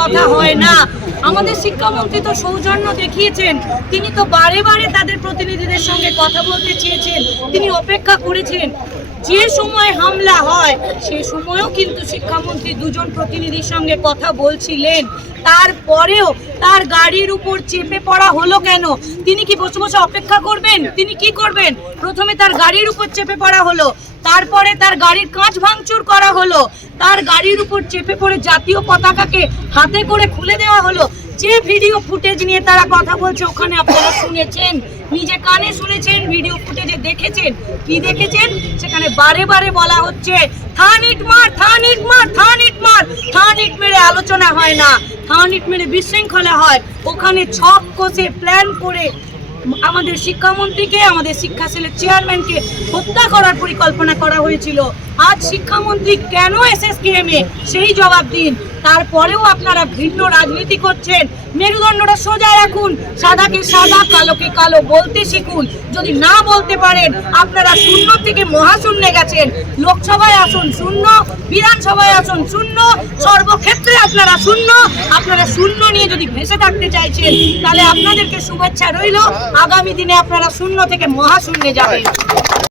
কথা হয় না। আমাদের শিক্ষামন্ত্রী তো সৌজন্য দেখিয়েছেন। তিনি তো বারে বারে তাদের প্রতিনিধিদের সঙ্গে কথা বলতে চেয়েছেন। তিনি অপেক্ষা করেছেন যে সময় হামলা হয়, সে সময়ও কিন্তু শিক্ষামন্ত্রী দুজন প্রতিনিধির সঙ্গে কথা বলছিলেন। তারপরেও তার গাড়ির উপর চেপে পড়া হলো কেন? তিনি কি বসে বসে অপেক্ষা করবেন? তিনি কি করবেন? প্রথমে তার গাড়ির উপর চেপে পড়া হলো। তারপরে তার গাড়ির কাঁচ ভাঙচুর করা হলো। তার গাড়ির উপর চেপে পড়ে জাতীয় পতাকাকে হাতে করে খুলে দেওয়া হলো। যে ভিডিও ফুটেজ নিয়ে তারা কথা বলছে, ওখানে আপনারা শুনেছেন, নিজে কানে শুনেছেন, ভিডিও ফুটেজে দেখেছেন। কি দেখেছেন? সেখানে বারে বারে বলা হচ্ছে মার মার মার মেরে আলোচনা হয় না, থান ইট মেরে বিশৃঙ্খলা হয়। ওখানে ছক কষে প্ল্যান করে আমাদের শিক্ষামন্ত্রীকে, আমাদের শিক্ষা সেলের চেয়ারম্যানকে হত্যা করার পরিকল্পনা করা হয়েছিল। আজ শিক্ষামন্ত্রী কেন এস এসএসকেএমে সেই জবাব দিন? তারপরেও আপনারা ভিন্ন রাজনীতি করছেন। মেরুদণ্ডটা সোজা রাখুন, সাদাকে সাদা, কালোকে কালো বলতে শিখুন। যদি না বলতে পারেন, আপনারা শূন্য থেকে মহাশূন্যে গেছেন। লোকসভায় আসুন, শূন্য, বিধানসভায় আসুন, শূন্য, সর্বক্ষেত্রে আপনারা শূন্য। আপনারা শূন্য নিয়ে যদি ভেসে থাকতে চাইছেন, তাহলে আপনাদেরকে শুভেচ্ছা রইল। আগামী দিনে আপনারা শূন্য থেকে মহাশূন্যে যাবেন।